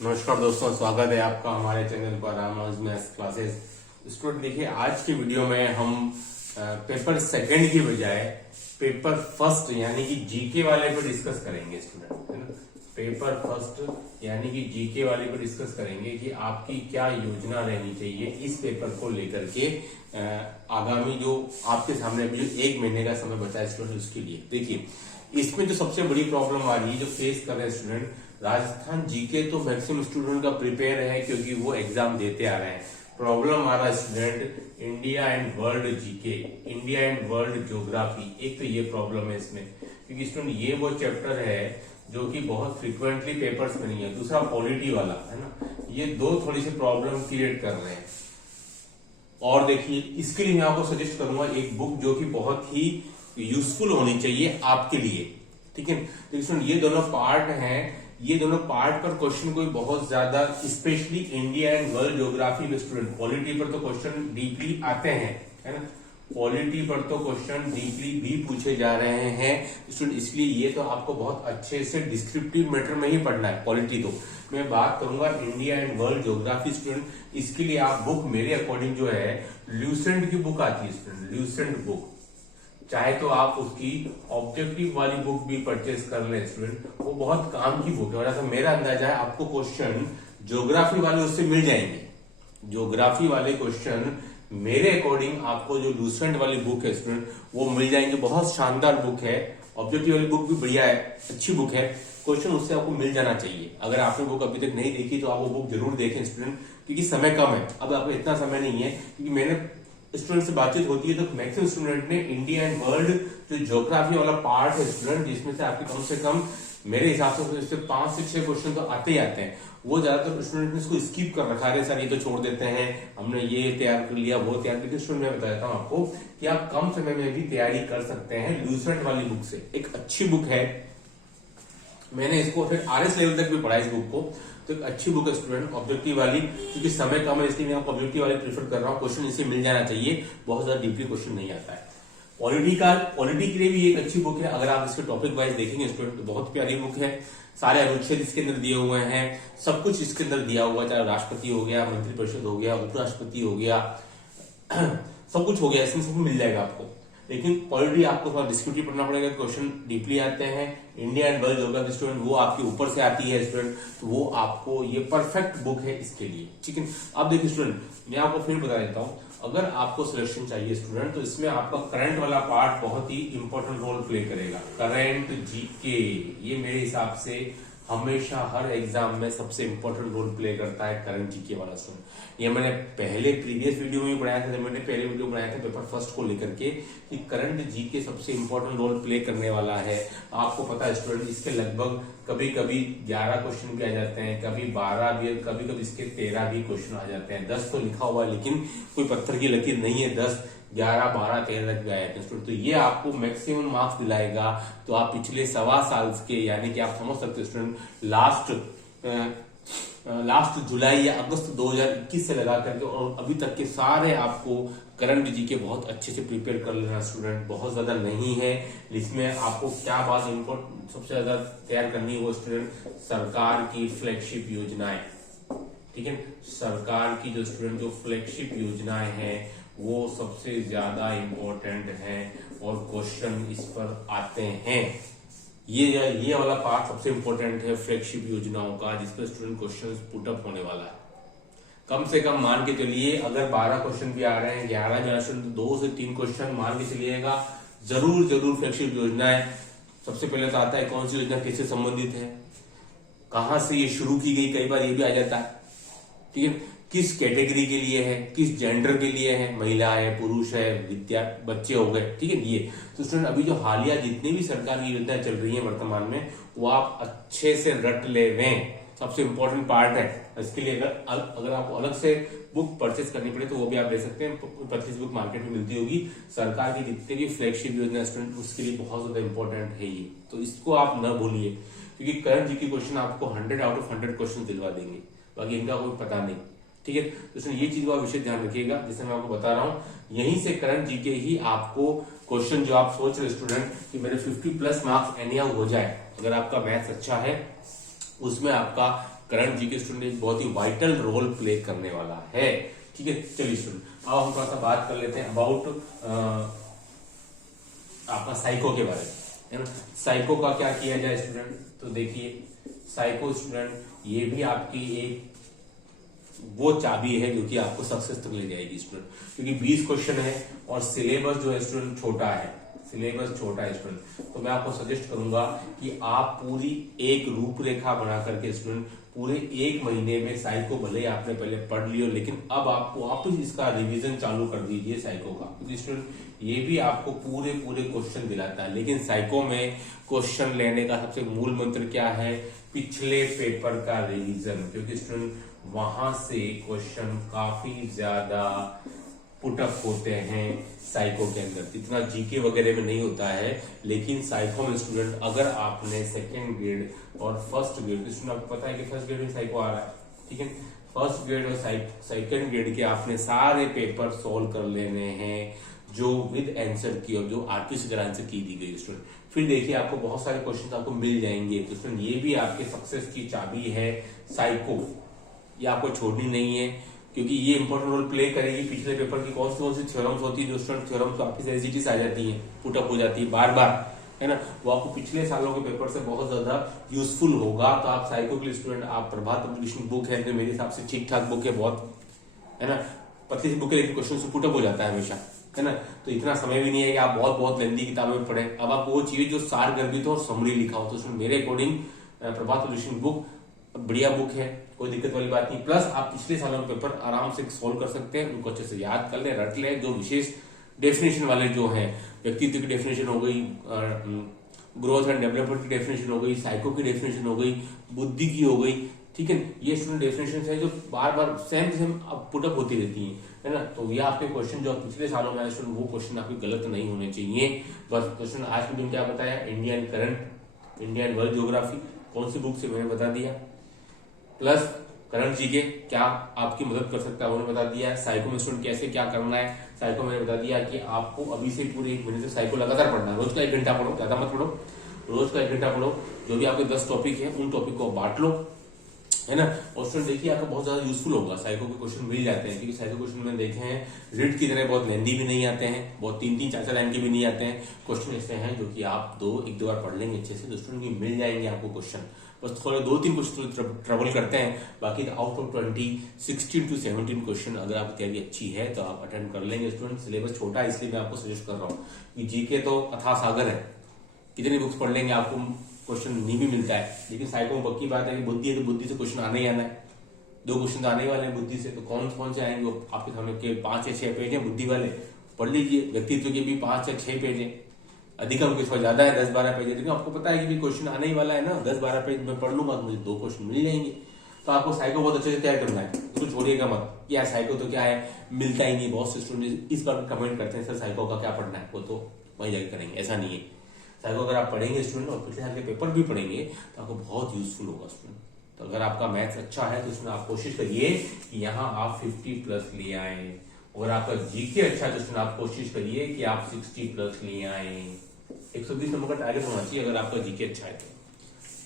नमस्कार दोस्तों, स्वागत है आपका हमारे चैनल पर रामानुज मैथ्स क्लासेस। स्टूडेंट देखिए, आज की वीडियो में हम पेपर सेकंड की बजाय पेपर फर्स्ट यानी कि जीके वाले पर डिस्कस करेंगे स्टूडेंट, है ना। पेपर फर्स्ट यानी कि जीके वाले पर डिस्कस करेंगे कि आपकी क्या योजना रहनी चाहिए इस पेपर को लेकर के। आगामी जो आपके सामने अभी जो 1 महीने का समय बचा है स्टूडेंट, उसके लिए देखिए इसमें जो सबसे बड़ी प्रॉब्लम आ रही है जो फेस कर रहे हैं स्टूडेंट, राजस्थान जीके तो मैक्सिमम स्टूडेंट का प्रिपेयर है क्योंकि वो एग्जाम देते आ रहे हैं। प्रॉब्लम आ रहा है student India and world GK, India and world geography. एक तो ये प्रॉब्लम है इसमें, क्योंकि स्टूडेंट ये वो चैप्टर है जो कि बहुत फ्रिक्वेंटली पेपर्स में नहीं है। दूसरा पॉलिटी वाला है ना, ये दो थोड़ी सी प्रॉब्लम क्रिएट कर रहे हैं। और देखिए इसके लिए मैं आपको सजेस्ट करूंगा एक बुक जो कि बहुत ही यूजफुल होनी चाहिए आपके लिए, ठीक है। देखिए स्टूडेंट, ये दोनों पार्ट हैं, ये दोनों पार्ट पर क्वेश्चन कोई बहुत ज्यादा, specially India and world geography में स्टूडेंट पॉलिटी पर तो क्वेश्चन डीपली आते हैं, है ना। पॉलिटी पर तो क्वेश्चन डीपली भी पूछे जा रहे हैं स्टूडेंट, इसलिए ये तो आपको बहुत अच्छे से डिस्क्रिप्टिव मैटर में ही पढ़ना है। पॉलिटी तो मैं बात करूंगा India and world geography student, इसके लिए आप बुक मेरे अकॉर्डिंग जो है ल्यूसेंट की बुक आती है स्टूडेंट, ल्यूसेंट बुक। चाहे तो आप उसकी ऑब्जेक्टिव वाली बुक भी परचेज कर लें स्टूडेंट, वो बहुत काम की बुक है। और ऐसा मेरा अंदाजा है आपको क्वेश्चन ज्योग्राफी वाले उससे मिल जाएंगे। ज्योग्राफी वाले क्वेश्चन मेरे अकॉर्डिंग आपको जो लूसेंट वाली बुक है स्टूडेंट वो मिल जाएंगे। बहुत शानदार बुक है, ऑब्जेक्टिव वाली बुक भी बढ़िया है, अच्छी बुक है। क्वेश्चन उससे आपको मिल जाना चाहिए। अगर आपने बुक अभी तक नहीं देखी तो आप वो बुक जरूर देखें स्टूडेंट, क्योंकि समय कम है। अब आपको इतना समय नहीं है, क्योंकि मैंने स्टूडेंट से बातचीत होती है तो मैक्सिमम स्टूडेंट ने इंडिया एंड वर्ल्ड जो ज्योग्राफी वाला पार्ट है स्टूडेंट, जिसमें से आपके कम से कम मेरे हिसाब से 5 से 6 क्वेश्चन तो आते ही आते हैं, वो ज्यादातर स्टूडेंट ने इसको स्किप कर रखा है। सर ये तो छोड़ देते हैं, हमने ये तैयार कर लिया, वो तैयार कर लिया। स्टूडेंट मैं बताता हूँ आपको कि आप कम समय में भी तैयारी कर सकते हैं लूसेंट वाली बुक से। एक अच्छी बुक है, मैंने इसको फिर RS लेवल तक भी पढ़ा इस बुक को, तो एक अच्छी बुक है स्टूडेंट ऑब्जेक्टिव वाली। क्योंकि समय कम है इसलिए मैं आपको ऑब्जेक्टिव वाली प्रीफर कर रहा हूँ। क्वेश्चन इसे मिल जाना चाहिए, बहुत ज्यादा डीपली क्वेश्चन नहीं आता है। पॉलिटी के लिए भी एक अच्छी बुक है। अगर आप इसके टॉपिक वाइज देखेंगे स्टूडेंट तो बहुत प्यारी बुक है। सारे अनुच्छेद इसके अंदर दिए हुए हैं, सब कुछ इसके अंदर दिया हुआ, चाहे राष्ट्रपति हो गया, मंत्रिपरिषद हो गया, उपराष्ट्रपति हो गया, सब कुछ हो गया, इसमें सब मिल जाएगा आपको। लेकिन पॉलिटी आपको थोड़ा डिस्क्रिप्टिव पढ़ना पड़ेगा, क्वेश्चन डीपली आते हैं। India and world geography student वो आपके ऊपर से आती है स्टूडेंट, तो वो आपको ये परफेक्ट बुक है इसके लिए, ठीक है। अब देखिए स्टूडेंट, मैं आपको फिर बता देता हूँ, अगर आपको सिलेक्शन चाहिए स्टूडेंट तो इसमें आपका करंट वाला पार्ट बहुत ही इंपॉर्टेंट रोल प्ले करेगा। करंट जीके ये मेरे हिसाब से हमेशा हर एग्जाम में सबसे इंपॉर्टेंट रोल प्ले करता है करंट जीके वाला स्टूडेंट। ये मैंने पहले प्रीवियस वीडियो में पढ़ाया था, जब मैंने पहले वीडियो बनाया था पेपर फर्स्ट को लेकर के, कि करंट जीके सबसे इंपॉर्टेंट रोल प्ले करने वाला है। आपको पता है स्टूडेंट, इसके लगभग कभी कभी 11 क्वेश्चन भी आ जाते हैं, कभी 12 भी, कभी कभी इसके 13 भी क्वेश्चन आ जाते हैं। 10 तो लिखा हुआ है लेकिन कोई पत्थर की लकीर नहीं है, 10 11 12 13 तक गए थे स्टूडेंट, तो ये आपको मैक्सिमम मार्क्स दिलाएगा। तो आप पिछले 1.25 साल के, यानी कि आप समझ सकते स्टूडेंट, लास्ट जुलाई या अगस्त 2021 से लगा करके और अभी तक के सारे आपको करंट जीके बहुत अच्छे से प्रिपेयर कर लेना स्टूडेंट। बहुत ज्यादा नहीं है, इसमें आपको क्या बात इम्पोर्टेंट सबसे ज्यादा तैयार करनी है वो स्टूडेंट, सरकार की फ्लैगशिप योजनाएं, ठीक है। सरकार की जो स्टूडेंट जो फ्लैगशिप योजनाएं हैं वो सबसे ज्यादा इंपॉर्टेंट है और क्वेश्चन इस पर आते हैं। ये वाला पार्ट सबसे इंपॉर्टेंट है फ्लैगशिप योजनाओं का, जिसपे स्टूडेंट क्वेश्चन पुटअप होने वाला है। कम से कम मान के चलिए, अगर 12 क्वेश्चन भी आ रहे हैं, 11 में स्टूडेंट 2 से 3 क्वेश्चन मान के चलिएगा जरूर फ्लैगशिप योजनाएं। सबसे पहले तो आता है कौन सी योजना किससे संबंधित है, कहां से ये शुरू की गई, कई बार ये भी आ जाता है, ठीक है। किस कैटेगरी के लिए है, किस जेंडर के लिए है, महिला है, पुरुष है, विद्या बच्चे हो गए, ठीक है। ये तो स्टूडेंट अभी जो हालिया जितनी भी सरकार की योजनाएं चल रही है वर्तमान में, वो आप अच्छे से रट लेवें, सबसे इंपॉर्टेंट पार्ट है। इसके लिए अगर आपको अलग से बुक परचेज करनी पड़े तो वो भी आप ले सकते हैं, 25 बुक मार्केट में मिलती होगी। सरकार की जितनी भी फ्लैगशिप योजना स्टूडेंट उसके लिए बहुत ज्यादा इंपॉर्टेंट है ये, तो इसको आप न भूलिए, क्योंकि करंट जीके क्वेश्चन आपको 100 आउट ऑफ 100 क्वेश्चन दिलवा देंगे, बाकी इनका कोई पता नहीं, ठीक है। तो ये चीज का विशेष ध्यान रखिएगा, जैसे मैं आपको बता रहा हूं, यहीं से करंट जीके ही आपको क्वेश्चन जो आप सोच रहे स्टूडेंट कि मेरे 50 प्लस मार्क्स एनी हाउ हो जाए, अगर आपका मैथ्स अच्छा है उसमें आपका करंट जीके स्टूडेंट एक बहुत ही वाइटल रोल प्ले करने वाला है। ठीक है, चलिए स्टूडेंट अब हम थोड़ा सा बात कर लेते हैं अबाउट आपका साइको के बारे में, है ना। साइको का क्या किया जाए स्टूडेंट, तो देखिए साइको स्टूडेंट ये भी आपकी एक वो चाबी है जो कि आपको सक्सेस तक ले जाएगी स्टूडेंट, क्योंकि 20 क्वेश्चन है और सिलेबस जो है स्टूडेंट छोटा है, सिलेबस छोटा है स्टूडेंट। तो मैं आपको सजेस्ट करूंगा कि आप पूरी एक रूपरेखा बना करके स्टूडेंट पूरे एक महीने में साइको भले आपने पहले पढ़ लियो, लेकिन अब आपको वापस इसका रिवीजन चालू कर दीजिए साइको का, क्योंकि स्टूडेंट ये भी आपको पूरे पूरे क्वेश्चन दिलाता है। लेकिन साइको में क्वेश्चन लेने का सबसे मूल मंत्र क्या है, पिछले पेपर का रिवीजन, क्योंकि स्टूडेंट वहां से क्वेश्चन काफी ज्यादा पुटअप होते हैं साइको के अंदर, इतना जीके वगैरह में नहीं होता है। लेकिन साइको में स्टूडेंट अगर आपने सेकेंड ग्रेड और फर्स्ट ग्रेड, स्टूडेंट आपको पता है कि फर्स्ट ग्रेड में साइको आ रहा है, ठीक है, फर्स्ट ग्रेड और सेकेंड ग्रेड के आपने सारे पेपर सॉल्व कर लेने हैं जो विद आंसर की और जो आरपीसी से आंसर की दी गई स्टूडेंट। फिर देखिए आपको बहुत सारे क्वेश्चन आपको मिल जाएंगे, तो स्टूडेंट ये भी आपके सक्सेस की चाबी है साइको, ये आपको छोड़नी नहीं है, क्योंकि ये इंपॉर्टेंट रोल प्ले करेगी पिछले पेपर की कौन सी थ्योरम्स होती है जो स्टूडेंट थ्योरम्स वापिस एसजीटी से आ जाती है, पुटअप हो जाती है बार बार, है ना, वो आपको पिछले सालों के पेपर से बहुत ज्यादा यूजफुल होगा। तो आप साइको के स्टूडेंट आप प्रभात पब्लिकेशन बुक है जो मेरे हिसाब से ठीक ठाक बुक है बहुत, है ना, पतली सी बुक है लेकिन क्वेश्चन से पुटअप हो जाता है हमेशा, है ना। तो इतना समय भी नहीं है कि आप बहुत बहुत लेंदी किताबें में पढ़े, अब आप वो चाहिए जो सार गर्भित हो और समरी लिखा हो। तो मेरे अकॉर्डिंग प्रभात पब्लिकेशन बुक बढ़िया बुक है, कोई दिक्कत वाली बात नहीं। प्लस आप पिछले सालों के पेपर आराम से सोल्व कर सकते हैं, उनको अच्छे से याद कर ले, रट ले। जो विशेष डेफिनेशन वाले जो हैं, व्यक्तित्व की डेफिनेशन हो गई, ग्रोथ एंड डेवलपमेंट की डेफिनेशन हो गई, साइको की डेफिनेशन हो गई, बुद्धि की हो गई, ठीक है, ये स्टूडेंट डेफिनेशन है जो बार बार सेम सेम पुटअप होती रहती है ना। तो ये आपके क्वेश्चन जो पिछले सालों में आए स्टूडेंट, वो क्वेश्चन आपके गलत नहीं होने चाहिए। बस क्वेश्चन आज के दिन क्या बताया, Indian current, Indian world geography, कौन सी बुक से मैंने बता दिया, प्लस करंट जीके क्या आपकी मदद कर सकता है उन्होंने बता दिया, साइको में स्टूडेंट कैसे क्या करना है साइको मैंने बता दिया कि आपको अभी से पूरे एक महीने से साइको लगातार पढ़ना है, रोज का 1 घंटा पढ़ो, ज्यादा मत पढ़ो, रोज का 1 घंटा पढ़ो, जो भी आपके 10 टॉपिक है उन टॉपिक को बांट लो, है ना। और स्टूडेंट देखिए आपको बहुत ज्यादा यूजफुल होगा, साइको के क्वेश्चन मिल जाते हैं, क्योंकि साइको क्वेश्चन मैंने देखे हैं रीड की तरह बहुत लेंदी भी नहीं आते हैं, बहुत 3-3, 4-4 लाइन के भी नहीं आते हैं, क्वेश्चन ऐसे हैं जो कि आप एक दो बार पढ़ लेंगे अच्छे से, तो स्टूडेंट मिल जाएंगे आपको क्वेश्चन। बस थोड़े 2-3 क्वेश्चन ट्रबल करते हैं, बाकी आउट ऑफ 20 16 to 17 क्वेश्चन अगर आपकी तैयारी अच्छी है तो आप अटेंड कर लेंगे स्टूडेंट। सिलेबस छोटा है इसलिए मैं आपको सजेस्ट कर रहा हूँ कि जीके तो अथाह सागर है, कितनी बुक्स पढ़ लेंगे आपको क्वेश्चन नहीं भी मिलता है। लेकिन साइको में पक्की बात है कि बुद्धि है तो बुद्धि से क्वेश्चन आने ही आना है, 2 क्वेश्चन आने वाले हैं बुद्धि से, तो कौन से आएंगे आपके सामने के 5 या 6 पेज है बुद्धि वाले, पढ़ लीजिए। व्यक्तित्व के भी 5 या 6 पेज है, अधिकम के थोड़ा ज्यादा है 10-12 पेज है, लेकिन आपको पता है कि क्वेश्चन आने ही वाला है ना, 10-12 पेज में पढ़ लूंगा तो मुझे 2 क्वेश्चन मिल जाएंगे। तो आपको साइको बहुत अच्छे से तैयार करना है, तो छोड़िएगा मत कि यार साइको तो क्या है मिलता ही नहीं। बहुत से स्टूडेंट इस बार कमेंट करते हैं सर साइको का क्या पढ़ना है, वो तो वही जाकर करेंगे, ऐसा नहीं है। साइको अगर आप पढ़ेंगे स्टूडेंट और पिछले साल के पेपर भी पढ़ेंगे तो आपको बहुत यूजफुल होगा स्टूडेंट। तो अगर आपका मैथ्स अच्छा है तो इसमें आप कोशिश करिए कि यहाँ आप 50+ ले आए, और आपका जीके अच्छा है तो इसमें आप कोशिश करिए कि आप 60+ ले आए। 120 नंबर का टारगेट होना चाहिए अगर आपका जीके अच्छा है,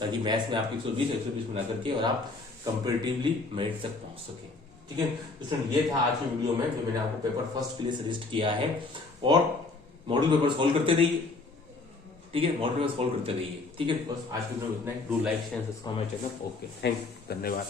ताकि मैथ्स में आप 120 बना करके और आप कंपेरेटिवली मेरिट तक पहुंच सके। ठीक है, तो स्टूडेंट ये था आज की वीडियो में जो मैंने आपको पेपर फर्स्ट के लिए सजेस्ट किया है, और मॉडल पेपर सोल्व करते रहिए, ठीक है, मॉडल पेपर सोल्व करते रहिए, ठीक है। बस आज की वीडियो में इतना ही। Do like share subscribe my channel. Okay, thank you, धन्यवाद।